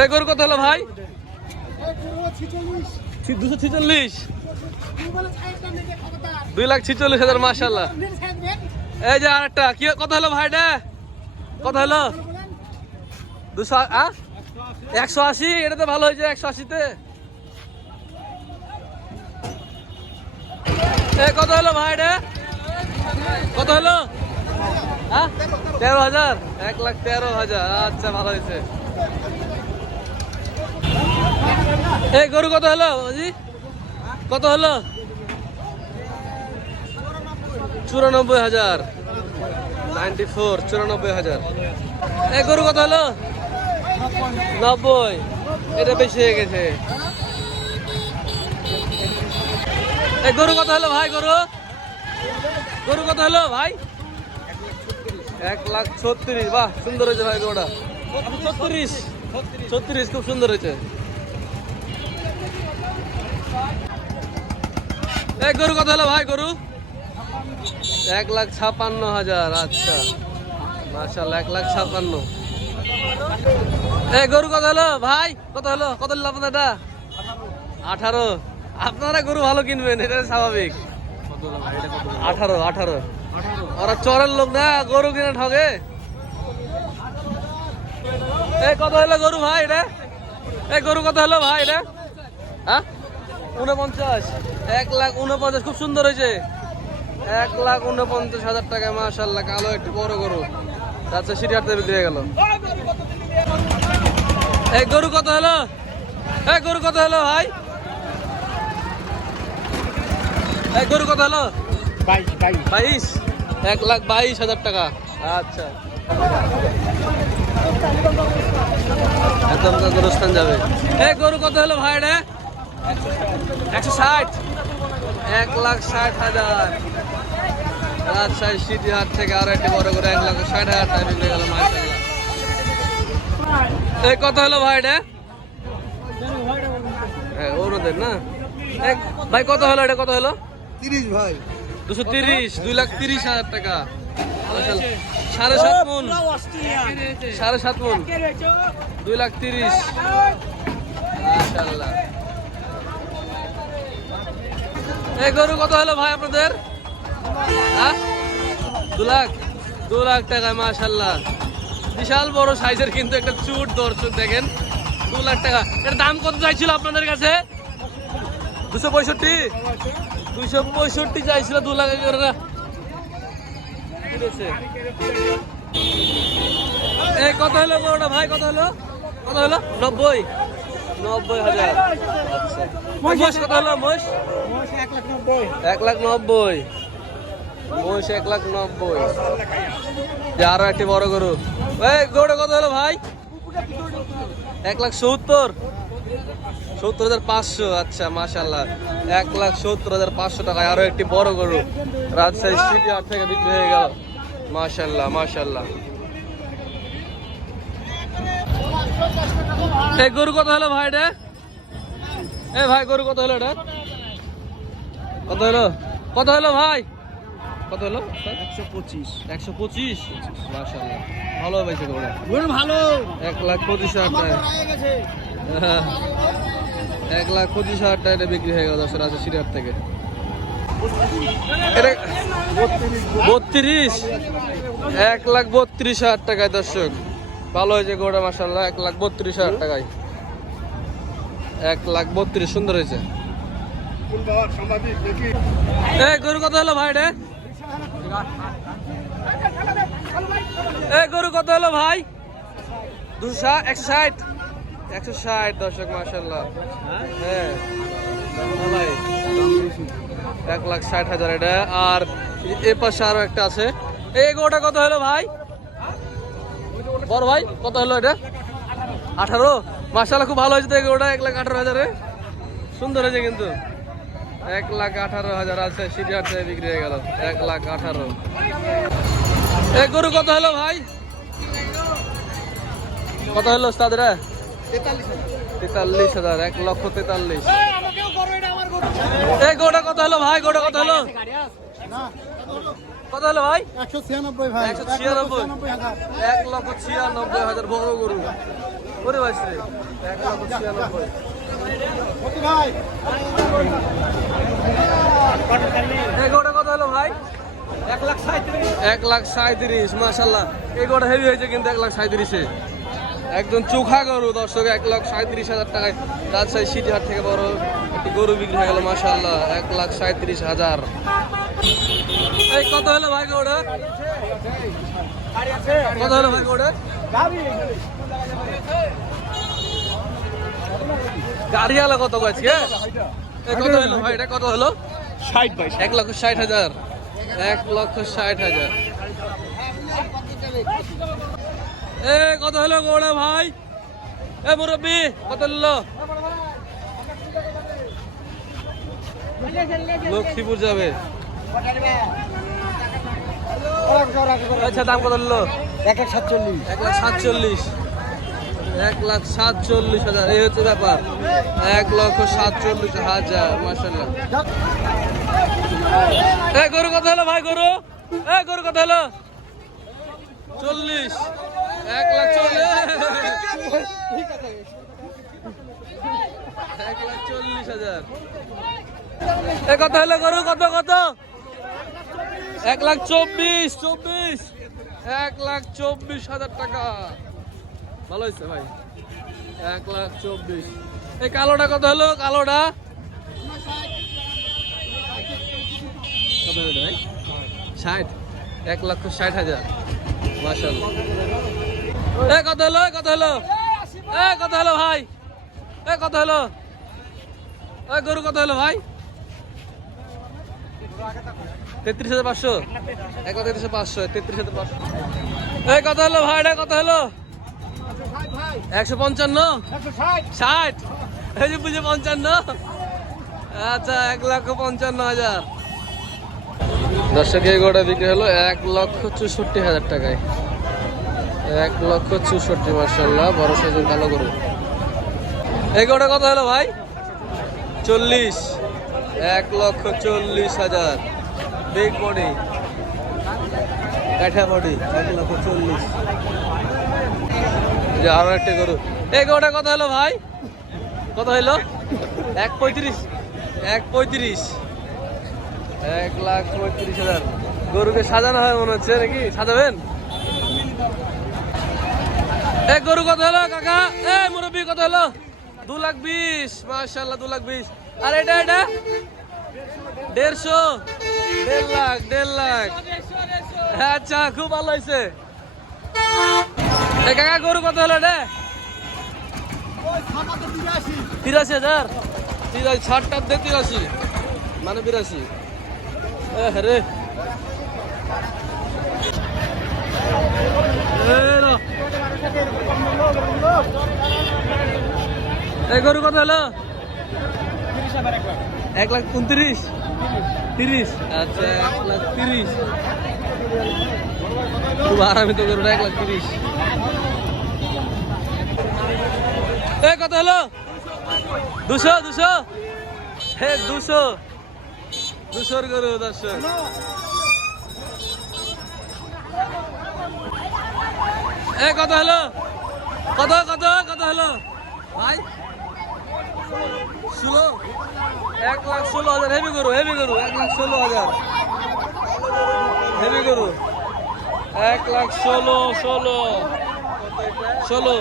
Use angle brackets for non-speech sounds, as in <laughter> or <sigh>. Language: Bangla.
এই গরু কত হলো ভাই? দুশো ছিচল্লিশ। দুই লাখ ছিচল্লিশ হাজার মাসাল্লাহ এই যে আরেকটা কি কত হলো ভাইটা কত হলো? দুশো? একশো আশি এটা তো ভালো হয়েছে একশো আশিতে। কত হলো ভাইটা কত হলো? তেরো হাজার? এক লাখ তেরো হাজার আচ্ছা ভালো হয়েছে। এই গরু কত হলো জি কত হলো? চুরানব্বই হাজার। নাইনটি ফোর চুরানব্বই হাজার। এই গরু কত হলো? নব্বই। এটা বেশি হয়ে গেছে। এই গরু কত হলো ভাই, গরু? গরু কত হলো ভাই? এক লাখ ছত্রিশ। বাহ, সুন্দর হয়েছে ভাই গরুটা। ছত্রিশ। ছত্রিশ, খুব সুন্দর হয়েছে। এই গরু কত হলো ভাই, গরু? এক লাখ ছাপান্ন হাজার আচ্ছা। মার্শাল এক লাখ ছাপান্ন। এই গরু কত হলো? ভাই, কত হলো? কত হলো আপনার এটা? আঠারো। আপনারা গরু ভালো কিনবেন, এটা স্বাভাবিক। আঠারো আঠারো। ওরা চরের লোক না, গরু কিনে ঠগে। এই কত হলো গরু ভাই, এটা? এই গরু কত হলো ভাই, এটা? হ্যাঁ? উনপঞ্চাশ। এক লাখ উনপঞ্চাশ খুব সুন্দর হয়েছে। এক লাখ উনপঞ্চাশ হাজার টাকা মাশাল্লাহ কালো একটু বড় গরু। আচ্ছা সিটি হাটতে বিক্রি হয়ে গেল। এই গরু কত হলো? এই গরু কত হলো ভাই? এই গরু কত হলো? বাইশ এক লাখ বাইশ হাজার টাকা। আচ্ছা। একদম গরুস্থান যাবে। এই গরু কত হলো ভাই রে একশো ষাট। এক লাখ ষাট হাজার। রাজশাহী সিটি হাট থেকে আরও একটি বড় করে এক লাখ ষাট হাজার টাকা বিক্রি গেল এই কত হলো ভাই হ্যাঁ ওরদের না? এক ভাই কত হলো এটা? কত হলো? তিরিশ ভাই। দুশো তিরিশ দুই লাখ তিরিশ হাজার টাকা। সাড়ে সাত মন সাড়ে সাত মন দুই লাখ তিরিশ। এই গরু কত হলো ভাই আপনাদের? হ্যাঁ? দু লাখ। দু লাখ টাকা মাশাল্লাহ বিশাল বড় সাইজের কিন্তু একটা চুট দর্শক, দেখেন। দু লাখ টাকা। এর দাম কত চাইছিল আপনাদের কাছে? দুশো পঁয়ষট্টি? দুশো পঁয়ষট্টি চাইছিল দু লাখ কিনেছে। এই, কত হলো বড়টা ভাই? কত হলো? কত হলো? নব্বই। নব্বই হাজার। আচ্ছা। মহিষ কত এক লাখ নব্বই। মহিষ এক লাখ নব্বই। আরও একটি বড় গরু। এই গরুটা কত হলো ভাই? এক লাখ সত্তর। সত্তর হাজার পাঁচশো আচ্ছা মাশাল্লাহ এক লাখ সত্তর হাজার পাঁচশো টাকায় আরও একটি বড় গরু। রাজশাহী সিটি হাট থেকে বিক্রি হয়ে গেল। মাশাল্লাহ মাশাল্লাহ এই গরু কত হলো ভাই এটা? এই ভাই গরু কত হলো এটা? কত হলো? কত হলো ভাই? কত হলো? একশো পঁচিশ। একশো পঁচিশ? মাশাল্লাহ ভালো পাইছে গরুটা ভালো। এক লাখ পঁচিশ হাজার টাকা। <laughs> এক লাখ পঁচিশ হাজার টাকা বিক্রি হয়ে গেল দশের আছে সিরিয়ার থেকে। বত্রিশ? এক লাখ বত্রিশ হাজার টাকায় দর্শক। ভালো হয়েছে গোটা মাসাল্লাহ এক লাখ বত্রিশ হাজার টাকায় এক লাখ বত্রিশ, সুন্দর হয়েছে। এই, গরু কত হলো ভাই রে? এই, গরু কত হলো ভাই? দুশো একশো ষাট? একশো ষাট, দর্শক মাসাল্লাহ হ্যাঁ। এক লাখ ষাট হাজার এটা। আর এ পাশে আরও একটা আছে। এই গোটা কত হলো ভাই? বড় ভাই, কত হলো এটা? আঠারো? মাসাল্লাহ খুব ভালো হয়েছে এই গোটা এক লাখ আঠারো হাজারে। সুন্দর হয়েছে কিন্তু। এক লাখ আঠারো হাজার আছে হাট থেকে বিক্রি হয়ে গেল। এক লাখ আঠারো। এই গরু কত হলো ভাই? কত হলো তাদের তেতাল্লিশ হাজার, এক লক্ষ তেতাল্লিশ। এই গোটা কত হলো ভাই? গোটা কত হলো? কত হলো ভাই? একশো ছিয়ানব্বই ভাই। একশো ছিয়ানব্বই এক লক্ষ ছিয়ানব্বই হাজার বড় গরু। ওরে বাস রে এক লক্ষ ছিয়ানব্বই। ভাই। কত হলো ভাই? এক লাখ সাঁত্রিশ মাসাল্লাহ এই গোটা হেভি হয়েছে কিন্তু এক লাখ সাঁত্রিশে একজন চোখা গরু দর্শক এক লাখ সাঁত্রিশ হাজার টাকায় রাজশাহী সিটি হাট থেকে বড় একটি গরু বিক্রি হয়ে গেল মাসাল্লাহ এক লাখ সাঁত্রিশ হাজার। এই কত হলো ভাই গাড়ি কত হলো ভাই গোটা গাড়িওয়ালা কত এই কত হলো ভাই এটা কত হলো? ষাট ভাই এক লক্ষ ষাট হাজার। এক লক্ষ ষাট হাজার। এ কত হলো গোড়া ভাই? এ মুরব্বী কত হলো? লক্ষ্মীপুর যাবে। আচ্ছা দাম কত হলো? এক এক সাতচল্লিশ এক লাখ সাতচল্লিশ। এক লাখ সাতচল্লিশ হাজার, এই হচ্ছে ব্যাপার। এক লক্ষ সাতচল্লিশ হাজার মাসাল্লাহ এ গরু কথা হলো ভাই, গরু। গরু কথা হলো। চল্লিশ। এক লাখ চল্লিশ। এক লাখ চল্লিশ হাজার। এ কত হলো গরু? কত কত? এক লাখ চব্বিশ চব্বিশ। এক লাখ চব্বিশ হাজার টাকা। ভালো হয়েছে ভাই। এক লাখ চব্বিশ। এই কালোটা কত হলো? কালোটা? কত হলো ভাই? ষাট। এক লক্ষ ষাট হাজার। মাসাল এ কত হলো? কত হলো? এ কত হলো ভাই? এ কত হলো? এ গরু কত হলো ভাই? তেত্রিশ হাজার পাঁচশো? এক তেত্রিশ পাঁচশো, তেত্রিশ হাজার পাঁচশো। এই, কত হলো ভাই এটা কত হলো? একশো পঞ্চান্ন? ষাট। এই যে বুঝে পঞ্চান্ন। আচ্ছা এক লক্ষ পঞ্চান্ন হাজার। দর্শক এই গোটা বিক্রি হলো এক লক্ষ চৌষট্টি হাজার টাকায়। এক লক্ষ চৌষট্টি মার্শাল্লাহ বড় সাইজের কালো গরু। এই গোটা কত হলো ভাই? চল্লিশ। এক লক্ষ চল্লিশ হাজার। বিগ বডি কাঠা এক লক্ষ চল্লিশ। যে আরও একটা গরু। এই গরুটা কত হলো ভাই? কত হলো? এক পঁয়ত্রিশ। এক পঁয়ত্রিশ। এক লাখ পঁয়ত্রিশ হাজার। গরুকে সাজানো হয় মনে হচ্ছে নাকি? সাজাবেন? এ গরু কত হলো কাকা? এ মুরব্বী কত হলো? দু লাখ বিশ মাশাল্লাহ দু লাখ বিশ। আর এটা এটা? দেড়শো। দেড় লাখ দেড় লাখ। আচ্ছা খুব ভালো হয়েছে। কাকা, গরু কত হলো রে তিরাশি হাজার। তিরাশি ষাটটার দিয়ে তিরাশি। মানে বিরাশি। রে। এই গরু কত হলো? এক লাখ উনত্রিশ। তিরিশ। আচ্ছা এক লাখ তিরিশ। খুব আরামে তো গরুটা এক লাখ তিরিশ। এ কত হলো? দুশো দুশো? হে দুশো। দুশোর গরু দর্শক। এ কত হলো? কত কত কত হলো? ভাই ষোলো? এক লাখ ষোলো হাজার। হেভি গরু হেভি গরু, এক লাখ ষোলো হাজার। হেভি গরু। এক লাখ ষোলো ষোলো। ষোলো।